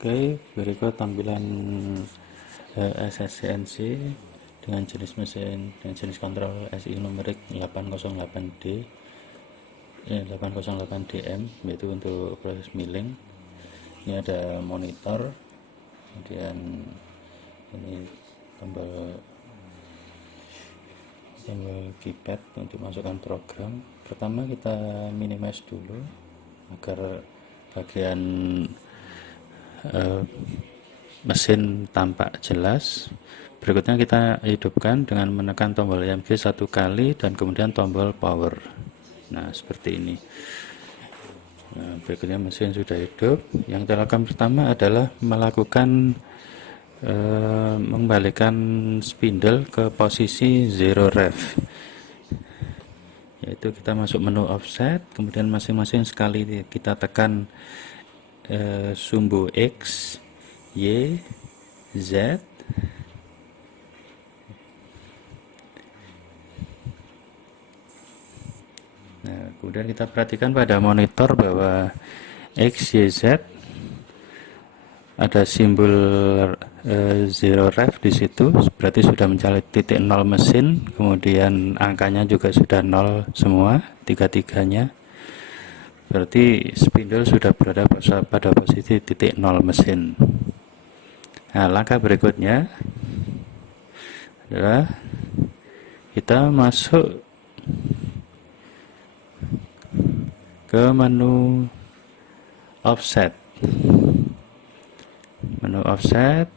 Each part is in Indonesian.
Oke, berikut tampilan SSCNC dengan jenis mesin dengan jenis kontrol SI numerik 808D 808DM, yaitu untuk proses milling. Ini ada monitor, kemudian ini tombol keypad untuk masukkan program. Pertama kita minimize dulu agar bagian mesin tampak jelas. Berikutnya kita hidupkan dengan menekan tombol EMG satu kali dan kemudian tombol power. Nah, seperti ini. Nah, berikutnya mesin sudah hidup. Yang kita lakukan pertama adalah melakukan mengembalikan spindle ke posisi zero rev, yaitu kita masuk menu offset, kemudian masing-masing sekali kita tekan sumbu X, Y, Z. Nah, kemudian kita perhatikan pada monitor bahwa X, Y, Z ada simbol zero rev di situ, berarti sudah mencapai titik nol mesin. Kemudian angkanya juga sudah nol semua, tiga-tiganya. Berarti spindle sudah berada pada posisi titik nol mesin. Nah, langkah berikutnya adalah kita masuk ke menu offset. Menu offset,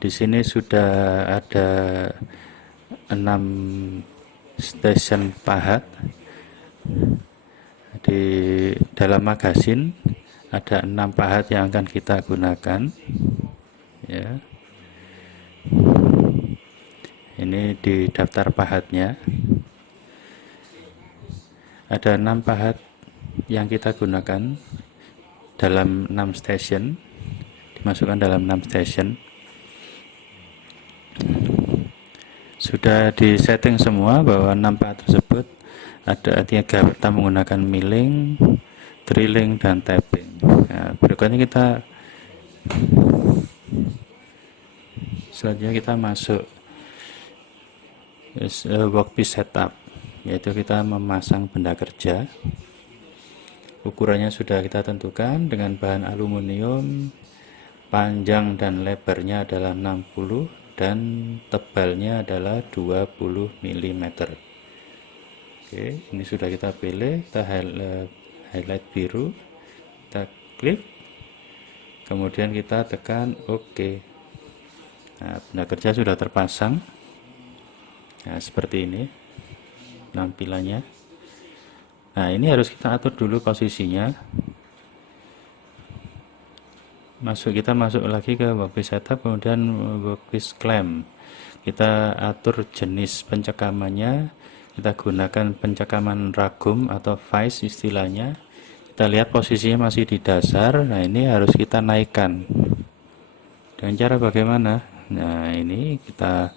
di sini sudah ada 6 station pahat. Di dalam magasin ada 6 pahat yang akan kita gunakan, ya. Ini di daftar pahatnya ada 6 pahat yang kita gunakan dalam 6 station, dimasukkan dalam 6 station. Sudah di setting semua bahwa 6 pahat tersebut ada 3 pertama menggunakan milling, drilling, dan tapping. Nah, berikutnya selanjutnya kita masuk workpiece setup, yaitu kita memasang benda kerja. Ukurannya sudah kita tentukan dengan bahan aluminium, panjang dan lebarnya adalah 60 dan tebalnya adalah 20 mm. Oke, ini sudah kita pilih, kita highlight biru, kita klik, kemudian kita tekan OK. Nah, benda kerja sudah terpasang. Nah, seperti ini tampilannya. Nah, ini harus kita atur dulu posisinya. Kita masuk lagi ke workpiece setup, kemudian workpiece clamp. Kita atur jenis pencekamannya. Kita gunakan pencekaman ragum atau vice istilahnya. Kita lihat posisinya masih di dasar. Nah, ini harus kita naikkan. Dengan cara bagaimana? Nah, ini kita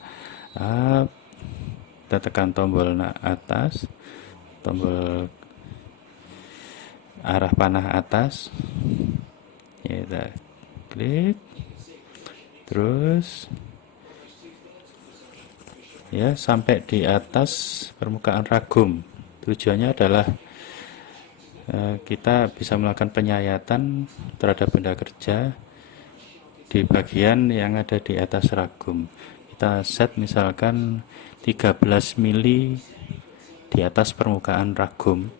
tekan tombol atas, tombol arah panah atas, ya, kita klik, terus ya sampai di atas permukaan ragum. Tujuannya adalah kita bisa melakukan penyayatan terhadap benda kerja di bagian yang ada di atas ragum. Kita set misalkan 13 mili di atas permukaan ragum.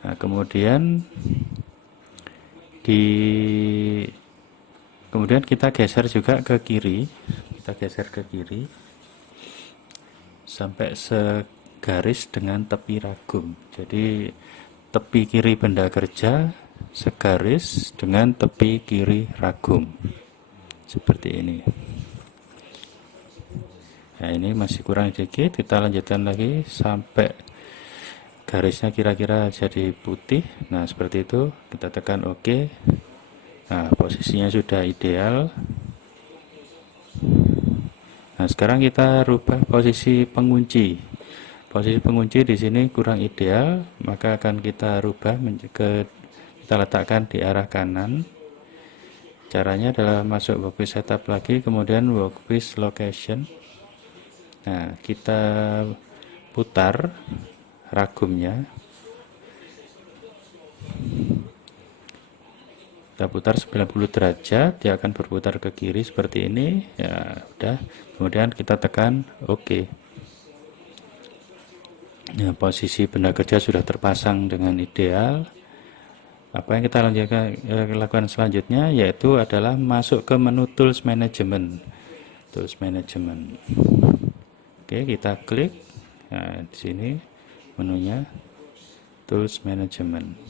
Nah, kemudian kita geser juga ke kiri. Kita geser ke kiri sampai segaris dengan tepi ragum. Jadi tepi kiri benda kerja segaris dengan tepi kiri ragum. Seperti ini. Nah, ini masih kurang sedikit, kita lanjutkan lagi sampai garisnya kira-kira jadi putih. Nah, seperti itu, kita tekan OK. Nah, posisinya sudah ideal. Nah, sekarang kita rubah posisi pengunci. Posisi pengunci di sini kurang ideal, maka akan kita rubah ke kita letakkan di arah kanan. Caranya adalah masuk workpiece setup lagi, kemudian workpiece location. Nah, kita putar ragumnya. Kita putar 90 derajat, dia akan berputar ke kiri seperti ini. Ya, udah. Kemudian kita tekan OK. Nah, posisi benda kerja sudah terpasang dengan ideal. Apa yang kita lakukan selanjutnya yaitu adalah masuk ke menu Tools Management. Oke, kita klik. Nah, di sini menunya Tools Management.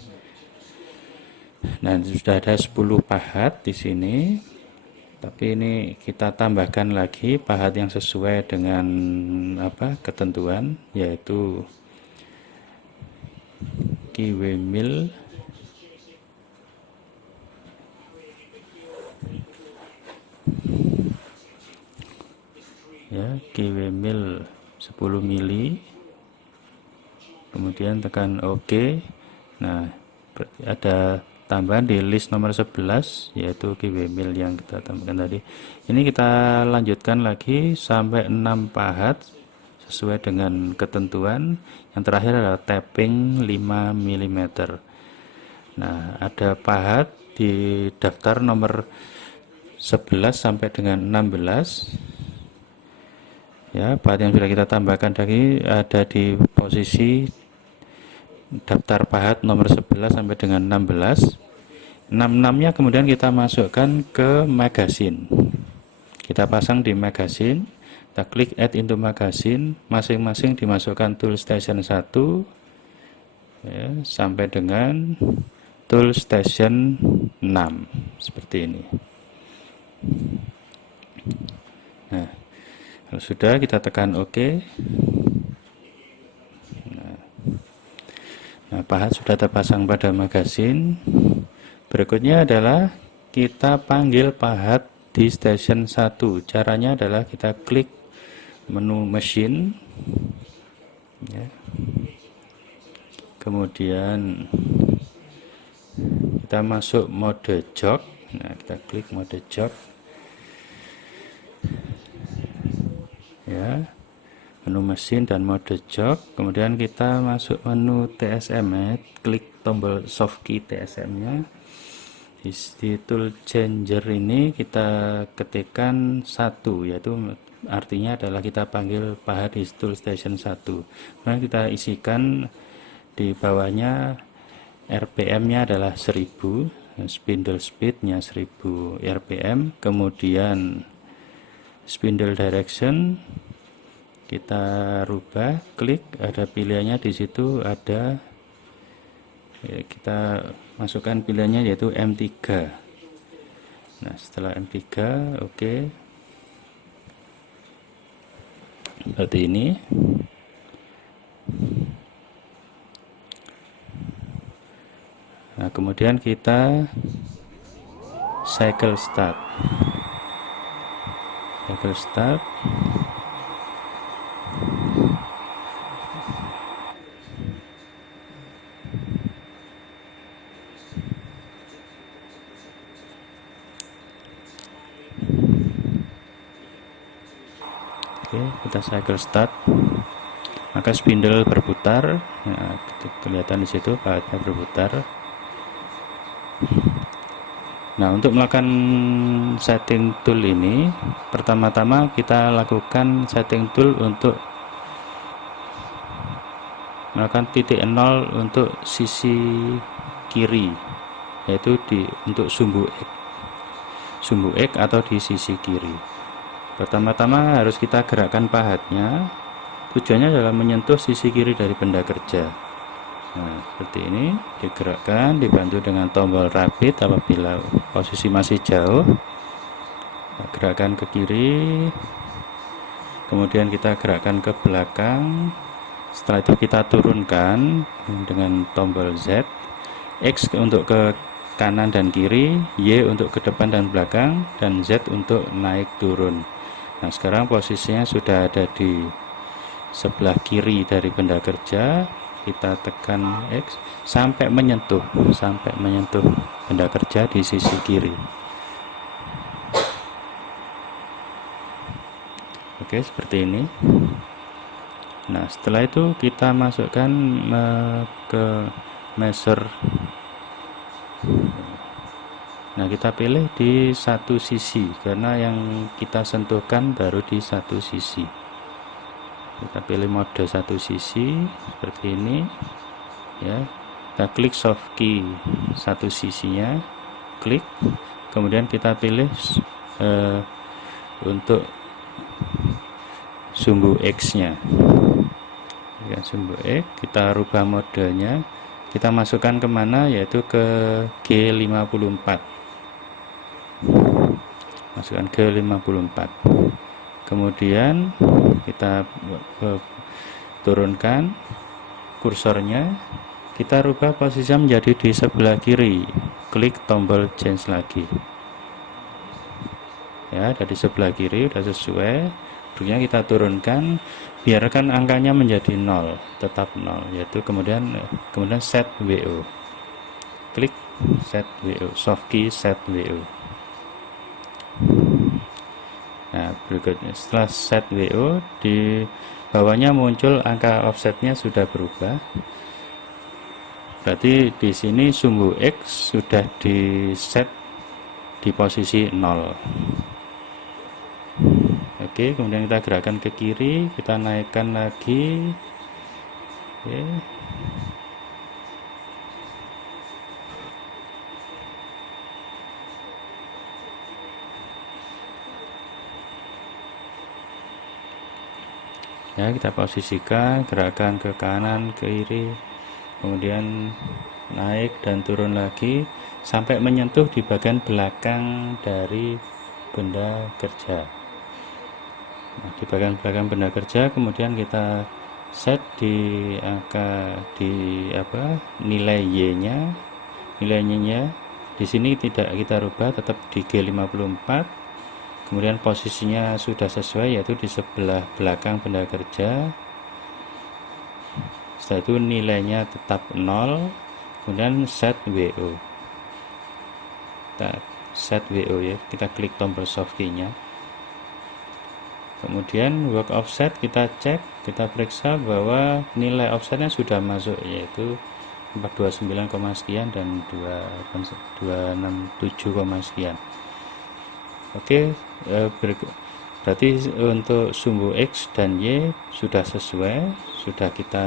Nah, sudah ada 10 pahat di sini. Tapi ini kita tambahkan lagi pahat yang sesuai dengan ketentuan, yaitu keyway mill ya, keyway mill 10 mili. Kemudian tekan OK. Nah, ada tambahan di list nomor 11 yaitu keyway mill yang kita tambahkan tadi. Ini kita lanjutkan lagi sampai 6 pahat sesuai dengan ketentuan. Yang terakhir adalah tapping 5 mm. Nah, ada pahat di daftar nomor 11 sampai dengan 16. Ya, pahat yang sudah kita tambahkan tadi ada di posisi daftar pahat nomor 11 sampai dengan 16. 66-nya kemudian kita masukkan ke magazine. Kita pasang di magazine. Kita klik add into magazine. Masing-masing dimasukkan tool station 1 ya, sampai dengan tool station 6 seperti ini. Nah, kalau sudah kita tekan OK. Nah, pahat sudah terpasang pada magazine. Berikutnya adalah kita panggil pahat di station 1. Caranya adalah kita klik menu mesin ya. Kemudian kita masuk mode jog. Nah, kita klik mode jog ya, menu mesin dan mode jog. Kemudian kita masuk menu TSM ya, klik tombol soft key TSM nya. Di tool changer ini kita ketikkan 1, yaitu artinya adalah kita panggil pahat di tool station 1. Nah, kita isikan di bawahnya RPM nya adalah 1000, spindle speed nya 1000 RPM, kemudian spindle direction kita rubah, klik, ada pilihannya di situ, ada ya, kita masukkan pilihannya yaitu M3. Nah, setelah M3 OK seperti ini. Nah, kemudian kita cycle start. Oke, kita cycle start, maka spindle berputar. Nah, kelihatan di situ pahatnya berputar. Nah, untuk melakukan setting tool ini, pertama-tama kita lakukan setting tool untuk melakukan titik 0 untuk sisi kiri, yaitu untuk sumbu X atau di sisi kiri. Pertama-tama harus kita gerakkan pahatnya. Tujuannya adalah menyentuh sisi kiri dari benda kerja. Nah, seperti ini digerakkan, dibantu dengan tombol rapid apabila posisi masih jauh. Kita gerakkan ke kiri, kemudian kita gerakkan ke belakang. Setelah itu kita turunkan dengan tombol Z. X untuk ke kanan dan kiri, Y untuk ke depan dan belakang, dan Z untuk naik turun. Nah, sekarang posisinya sudah ada di sebelah kiri dari benda kerja. kita tekan X sampai menyentuh benda kerja di sisi kiri. Oke, seperti ini. Nah, setelah itu kita masukkan ke measure. Nah, kita pilih di satu sisi karena yang kita sentuhkan baru di satu sisi. Kita pilih mode satu sisi seperti ini ya. Kita klik soft key satu sisinya, klik, kemudian kita pilih untuk sumbu X nya ya, sumbu X kita rubah modenya, kita masukkan kemana, yaitu ke G54, masukkan G54, kemudian kita turunkan kursornya, kita rubah posisinya menjadi di sebelah kiri, klik tombol change lagi ya, dari sebelah kiri udah sesuai. Berikutnya kita turunkan, biarkan angkanya menjadi 0, tetap 0, yaitu kemudian set WO, klik set WO, soft key set WO. Nah, berikutnya setelah set WO, di bawahnya muncul angka offsetnya sudah berubah, berarti di sini sumbu X sudah di set di posisi 0. Oke, kemudian kita gerakkan ke kiri, kita naikkan lagi. Oke. Ya, kita posisikan, gerakan ke kanan, ke kiri, kemudian naik dan turun lagi sampai menyentuh di bagian belakang dari benda kerja. Nah, di bagian belakang benda kerja kemudian kita set di angka nilai Y-nya. Nilainya di sini tidak kita rubah, tetap di G54. Kemudian posisinya sudah sesuai, yaitu di sebelah belakang benda kerja. Setelah itu nilainya tetap 0. Kemudian set WO. Kita set WO ya, kita klik tombol soft key-nya. Kemudian work offset kita cek, kita periksa bahwa nilai offsetnya sudah masuk, yaitu 429, sekian dan 267, sekian. Oke, berarti untuk sumbu X dan Y sudah sesuai, sudah kita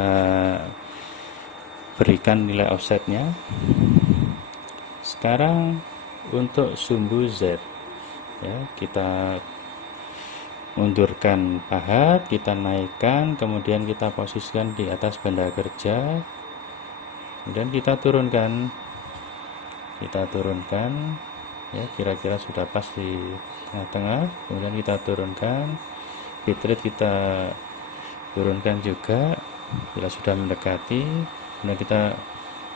berikan nilai offsetnya. Sekarang untuk sumbu Z ya, kita mundurkan pahat, kita naikkan, kemudian kita posisikan di atas benda kerja, kemudian kita turunkan ya, kira-kira sudah pas di tengah-tengah. Kemudian kita turunkan bitrate, kita turunkan juga bila sudah mendekati. Kemudian kita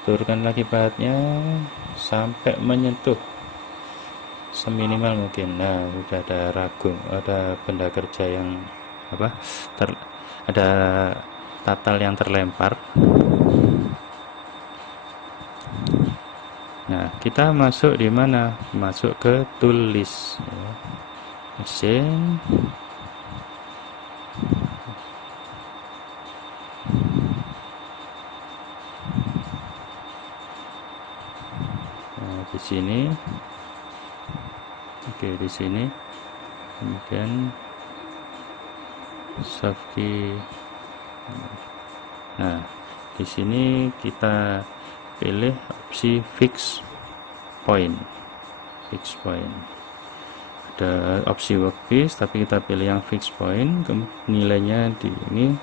turunkan lagi pahatnya sampai menyentuh seminimal mungkin. Nah, sudah ada benda kerja yang ada tatal yang terlempar. Nah, kita masuk di mana? Masuk ke tool list ya. Mesin. Nah, di sini. Oke, di sini kemudian soft key. Nah, di sini kita pilih opsi fix point. Ada opsi workpiece, tapi kita pilih yang fix point. Nilainya di ini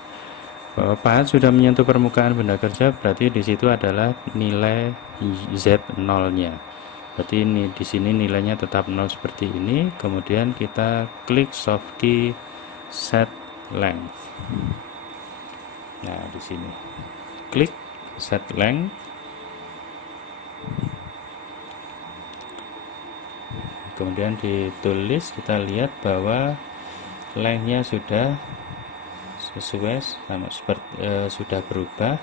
bahwa pahat sudah menyentuh permukaan benda kerja, berarti di situ adalah nilai Z0 nya. Berarti ini di sini nilainya tetap 0 seperti ini. Kemudian kita klik soft key set length. Nah, di sini klik set length. Kemudian di tool list kita lihat bahwa lengthnya sudah sesuai sudah berubah